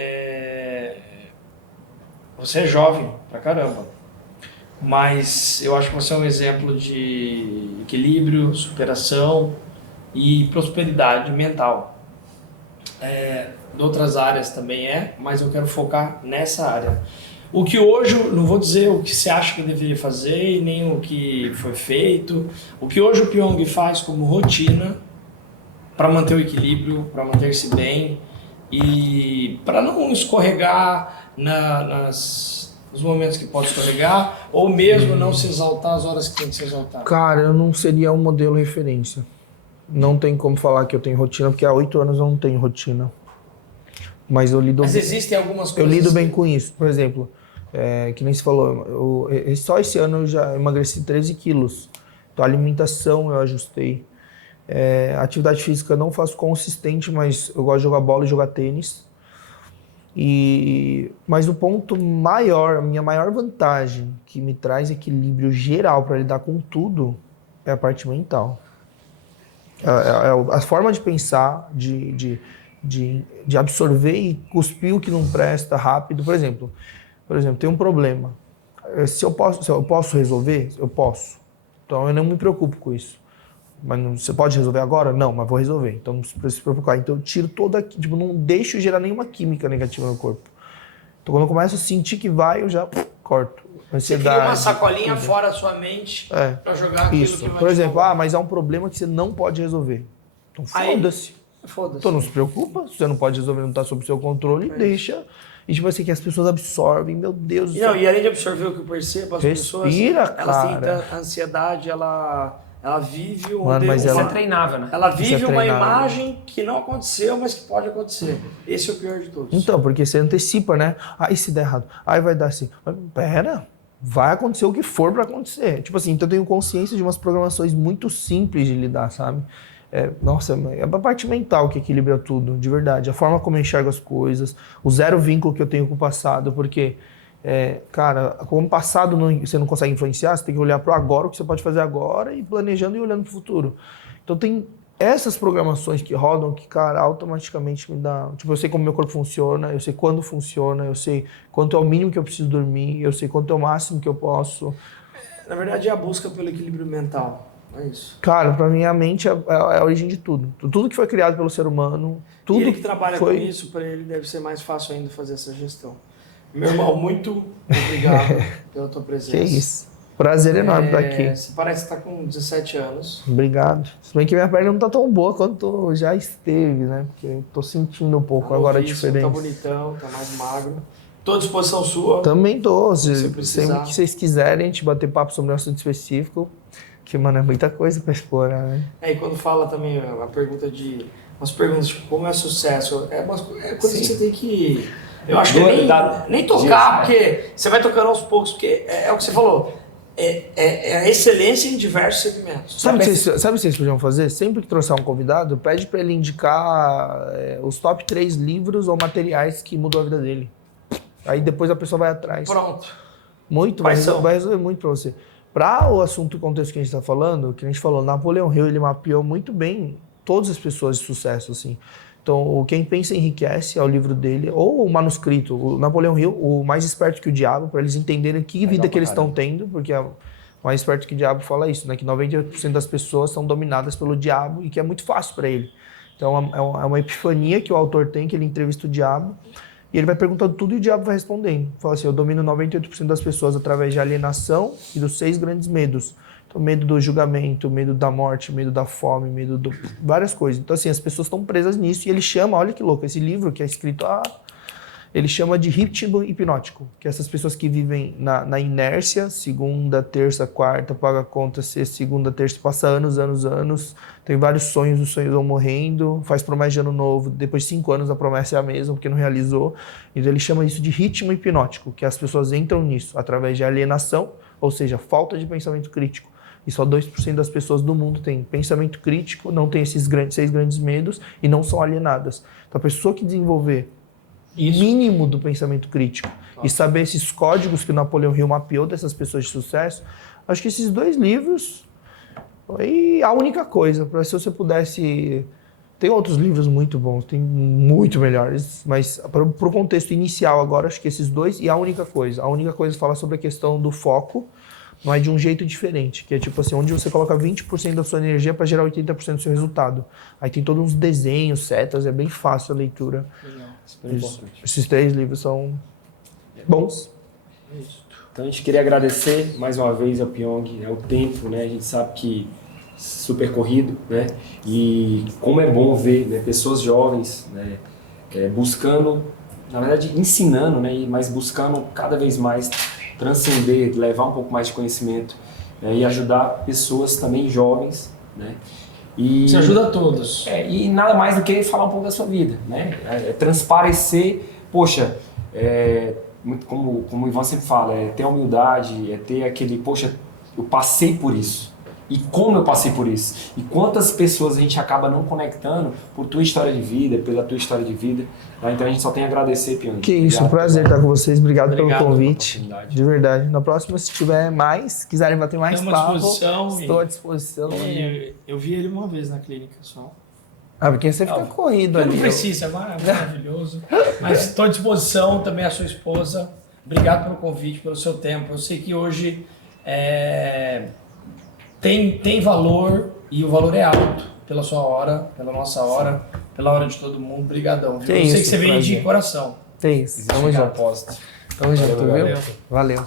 você é jovem pra caramba, mas eu acho que você é um exemplo de equilíbrio, superação e prosperidade mental. De outras áreas também mas eu quero focar nessa área. O que hoje, não vou dizer o que você acha que deveria fazer e nem o que foi feito, o que hoje o Pyong faz como rotina para manter o equilíbrio, para manter-se bem e para não escorregar nos momentos que pode escorregar ou mesmo não se exaltar as horas que tem que se exaltar. Cara, eu não seria um modelo referência. Não tem como falar que eu tenho rotina, porque há 8 anos eu não tenho rotina. Mas eu lido... Mas existem algumas coisas... Eu lido bem com isso. Por exemplo, que nem você falou, só esse ano eu já emagreci 13 quilos. Então a alimentação eu ajustei. Atividade física eu não faço consistente, mas eu gosto de jogar bola e jogar tênis. Mas o ponto maior, a minha maior vantagem, que me traz equilíbrio geral para lidar com tudo, é a parte mental. A forma de pensar, de absorver e cuspir o que não presta rápido. Por exemplo, tem um problema. Se eu posso resolver, eu posso. Então eu não me preocupo com isso. Mas você pode resolver agora? Não, mas vou resolver. Então não precisa se preocupar. Então eu tiro toda, não deixo gerar nenhuma química negativa no corpo. Então quando eu começo a sentir que vai, eu já corto. Você cria uma sacolinha fora da sua mente pra jogar aquilo que vai Por exemplo, mas é um problema que você não pode resolver. Então foda-se. Então não se preocupa, se você não pode resolver, não tá sob seu controle, deixa. E tipo assim, que as pessoas absorvem, meu Deus do céu. E além de absorver o que eu percebo, as pessoas, elas têm tanta ansiedade, ela vive isso é treinável, né? Ela vive uma imagem que não aconteceu, mas que pode acontecer. Esse é o pior de todos. Então, porque você antecipa, né? E se der errado? Aí vai dar assim. Mas, pera, vai acontecer o que for pra acontecer. Tipo assim, então eu tenho consciência de umas programações muito simples de lidar, sabe? É a parte mental que equilibra tudo, de verdade. A forma como eu enxergo as coisas, o zero vínculo que eu tenho com o passado, porque, cara, como o passado você não consegue influenciar, você tem que olhar para o agora, o que você pode fazer agora, e planejando e olhando para o futuro. Então tem essas programações que rodam que, cara, automaticamente me dá... Tipo, eu sei como meu corpo funciona, eu sei quando funciona, eu sei quanto é o mínimo que eu preciso dormir, eu sei quanto é o máximo que eu posso. Na verdade, é a busca pelo equilíbrio mental. É isso. Cara, pra mim a mente é a origem de tudo. Tudo que foi criado pelo ser humano, tudo. E ele que trabalha com isso, pra ele deve ser mais fácil ainda fazer essa gestão. Meu irmão, muito obrigado pela tua presença. Que isso. Prazer enorme estar aqui. Você parece que tá com 17 anos. Obrigado. Se bem que minha perna não tá tão boa quanto já esteve, né? Porque eu tô sentindo um pouco agora a diferença. Tá bonitão, tá mais magro. Tô à disposição sua. Também tô. Sempre que vocês quiserem, a gente bater papo sobre um assunto específico. Que, mano, é muita coisa pra explorar, né? E quando fala também a pergunta de... Umas perguntas tipo, como é sucesso? É coisa que você tem que... Eu acho que nem tocar, porque você vai tocando aos poucos, porque é o que você falou. É a excelência em diversos segmentos. Sabe o que vocês podiam fazer? Sempre que trouxer um convidado, pede pra ele indicar os top 3 livros ou materiais que mudou a vida dele. Aí depois a pessoa vai atrás. Pronto. Vai resolver muito pra você. Para o assunto, o contexto que a gente está falando, que a gente falou, Napoleão Hill, ele mapeou muito bem todas as pessoas de sucesso, assim. Então, Quem Pensa Enriquece é o livro dele, ou o manuscrito, o Napoleão Hill, o Mais Esperto que o Diabo, para eles entenderem que vida que eles estão tendo, porque o Mais Esperto que o Diabo fala isso, né? Que 98% das pessoas são dominadas pelo diabo e que é muito fácil para ele. Então, é uma epifania que o autor tem, que ele entrevista o diabo, e ele vai perguntando tudo e o diabo vai respondendo. Fala assim, eu domino 98% das pessoas através de alienação e dos 6 grandes medos. Então, medo do julgamento, medo da morte, medo da fome, medo de várias coisas. Então, assim, as pessoas estão presas nisso e ele chama, olha que louco, esse livro que é escrito, ele chama de ritmo hipnótico, que é essas pessoas que vivem na inércia, segunda, terça, quarta, paga conta, sexta, segunda, terça, passa anos, tem vários sonhos, os sonhos vão morrendo, faz promessa de ano novo, depois de 5 anos a promessa é a mesma, porque não realizou. Então ele chama isso de ritmo hipnótico, que as pessoas entram nisso através de alienação, ou seja, falta de pensamento crítico. E só 2% das pessoas do mundo têm pensamento crítico, não tem esses 6 grandes medos e não são alienadas. Então a pessoa que desenvolver mínimo do pensamento crítico e saber esses códigos que o Napoleão Hill mapeou dessas pessoas de sucesso, acho que esses 2 livros foi a única coisa. Para se você pudesse... Tem outros livros muito bons, tem muito melhores, mas para o contexto inicial agora, acho que esses 2 e a única coisa fala sobre a questão do foco, não é de um jeito diferente, que é tipo assim, onde você coloca 20% da sua energia para gerar 80% do seu resultado. Aí tem todos uns desenhos, setas, é bem fácil a leitura. Legal. Esses 3 livros são bons. Então a gente queria agradecer mais uma vez ao Pyong, o tempo, né? A gente sabe que super corrido, né? E como é bom ver, né, pessoas jovens, né, buscando, na verdade ensinando, né, mas buscando cada vez mais transcender, levar um pouco mais de conhecimento, né, e ajudar pessoas também jovens, né? E você ajuda a todos. E nada mais do que falar um pouco da sua vida, né? Transparecer, poxa, muito como o Ivan sempre fala, ter humildade, ter aquele, poxa, eu passei por isso. E como eu passei por isso. E quantas pessoas a gente acaba não conectando por tua história de vida, pela tua história de vida. Tá? Então a gente só tem a agradecer, Pyong. Que isso, um prazer estar com vocês. Obrigado pelo convite. De verdade. Na próxima, se tiver mais, quiserem bater mais papo, estou à disposição. Eu vi ele uma vez na clínica só. Porque você fica corrido ali. Não precisa, é maravilhoso. Mas estou à disposição, também a sua esposa. Obrigado pelo convite, pelo seu tempo. Eu sei que hoje tem valor e o valor é alto pela sua hora, pela nossa hora, pela hora de todo mundo. Obrigadão. Eu sei que você veio de coração. Tem isso. Existe Tamo um junto. propósito. Tamo junto, Valeu, viu? galera. Valeu.